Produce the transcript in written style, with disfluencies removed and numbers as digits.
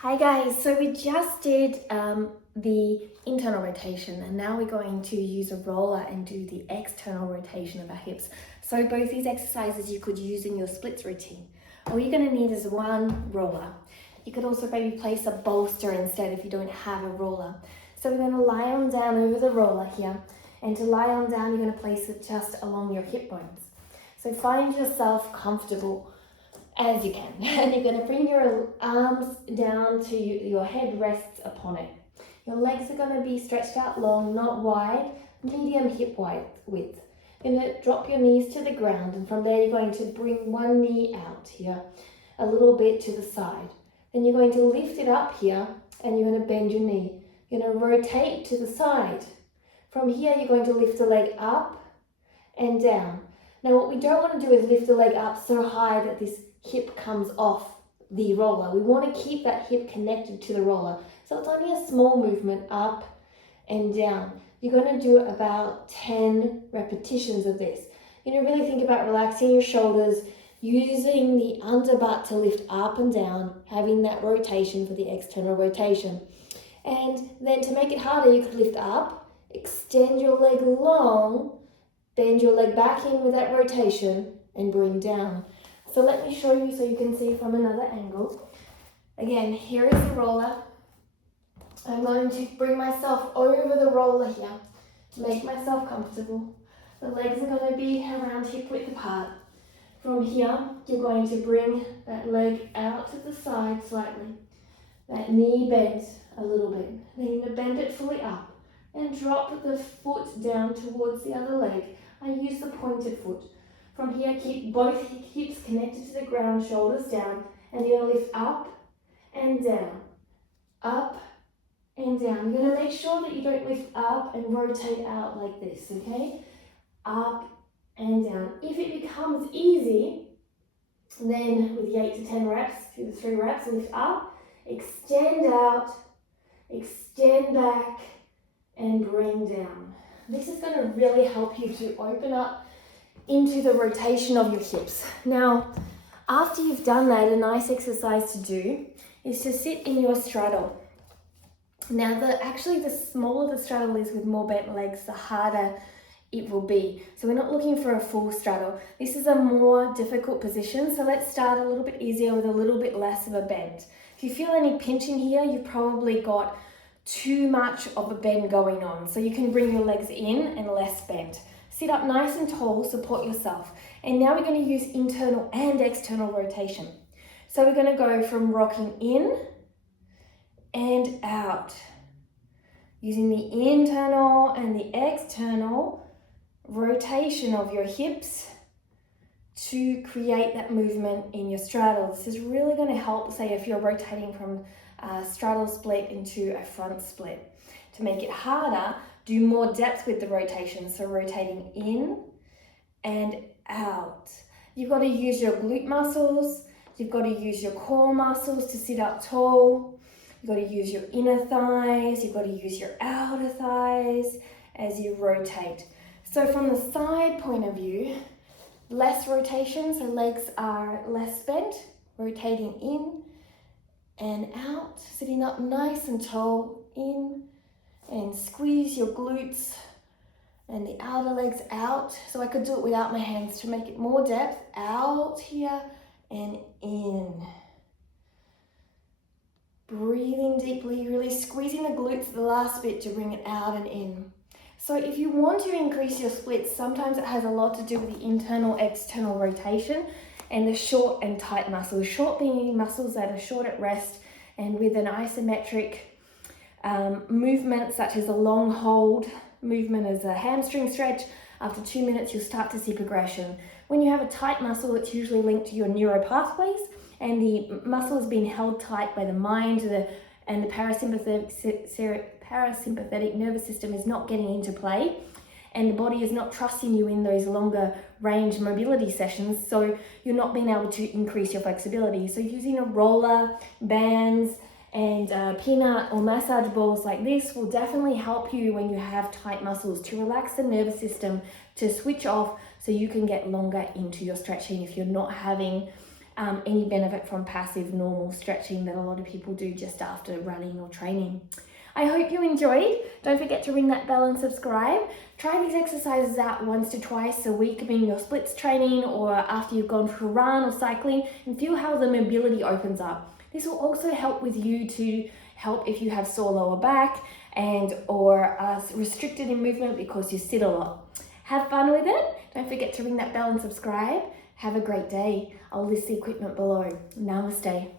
Hi guys, so we just did the internal rotation and now we're going to use a roller and do the external rotation of our hips. So both these exercises you could use in your splits routine. All you're going to need is one roller. You could also maybe place a bolster instead if you don't have a roller. So we're going to lie on down over the roller here, and to lie on down you're going to place it just along your hip bones. So find yourself comfortable as you can, and you're going to bring your arms down to your head rests upon it. Your legs are going to be stretched out long, not wide, medium hip width. You're going to drop your knees to the ground, and from there you're going to bring one knee out here a little bit to the side. Then you're going to lift it up here and you're going to bend your knee. You're going to rotate to the side. From here you're going to lift the leg up and down. Now what we don't want to do is lift the leg up so high that this hip comes off the roller. We want to keep that hip connected to the roller. So it's only a small movement up and down. You're going to do about 10 repetitions of this. You're going to really think about relaxing your shoulders, using the underbutt to lift up and down, having that rotation for the external rotation. And then to make it harder, you could lift up, extend your leg long, bend your leg back in with that rotation and bring down. So let me show you so you can see from another angle. Again, here is the roller. I'm going to bring myself over the roller here to make myself comfortable. The legs are going to be around hip width apart. From here, you're going to bring that leg out to the side slightly. That knee bent a little bit. Then you're going to bend it fully up and drop the foot down towards the other leg. I use the pointed foot. From here, keep both hips connected to the ground, shoulders down, and you're going to lift up and down, up and down. You're going to make sure that you don't lift up and rotate out like this, okay? Up and down. If it becomes easy, then with the 8 to 10 reps, do the 3 reps, lift up, extend out, extend back, and bring down. This is going to really help you to open up into the rotation of your hips. Now, after you've done that, a nice exercise to do is to sit in your straddle. Now, the smaller the straddle is with more bent legs, the harder it will be. So we're not looking for a full straddle. This is a more difficult position, so let's start a little bit easier with a little bit less of a bend. If you feel any pinching here, you've probably got too much of a bend going on. So you can bring your legs in and less bend. Sit up nice and tall, support yourself. And now we're going to use internal and external rotation. So we're going to go from rocking in and out, using the internal and the external rotation of your hips to create that movement in your straddle. This is really going to help, say, if you're rotating from a straddle split into a front split. To make it harder, do more depth with the rotation, so rotating in and out. You've got to use your glute muscles, you've got to use your core muscles to sit up tall, you've got to use your inner thighs, you've got to use your outer thighs as you rotate. So from the side point of view, less rotation, so legs are less bent, rotating in and out, sitting up nice and tall, in and squeeze your glutes and the outer legs out. So I could do it without my hands to make it more depth. Out here and in. Breathing deeply, really squeezing the glutes the last bit to bring it out and in. So if you want to increase your splits, sometimes it has a lot to do with the internal, external rotation and the short and tight muscles. Short being muscles that are short at rest and with an isometric movement, such as a long hold movement as a hamstring stretch. After 2 minutes, you'll start to see progression. When you have a tight muscle, it's usually linked to your neuropathways, and the muscle is being held tight by the mind, and the parasympathetic nervous system is not getting into play, and the body is not trusting you in those longer range mobility sessions, so you're not being able to increase your flexibility. So using a roller, bands, and peanut or massage balls like this will definitely help you when you have tight muscles to relax the nervous system, to switch off so you can get longer into your stretching if you're not having any benefit from passive normal stretching that a lot of people do just after running or training. I hope you enjoyed. Don't forget to ring that bell and subscribe. Try these exercises out once to twice a week in your splits training or after you've gone for a run or cycling, and feel how the mobility opens up. This will also help with you to help if you have sore lower back or are restricted in movement because you sit a lot. Have fun with it. Don't forget to ring that bell and subscribe. Have a great day. I'll list the equipment below. Namaste.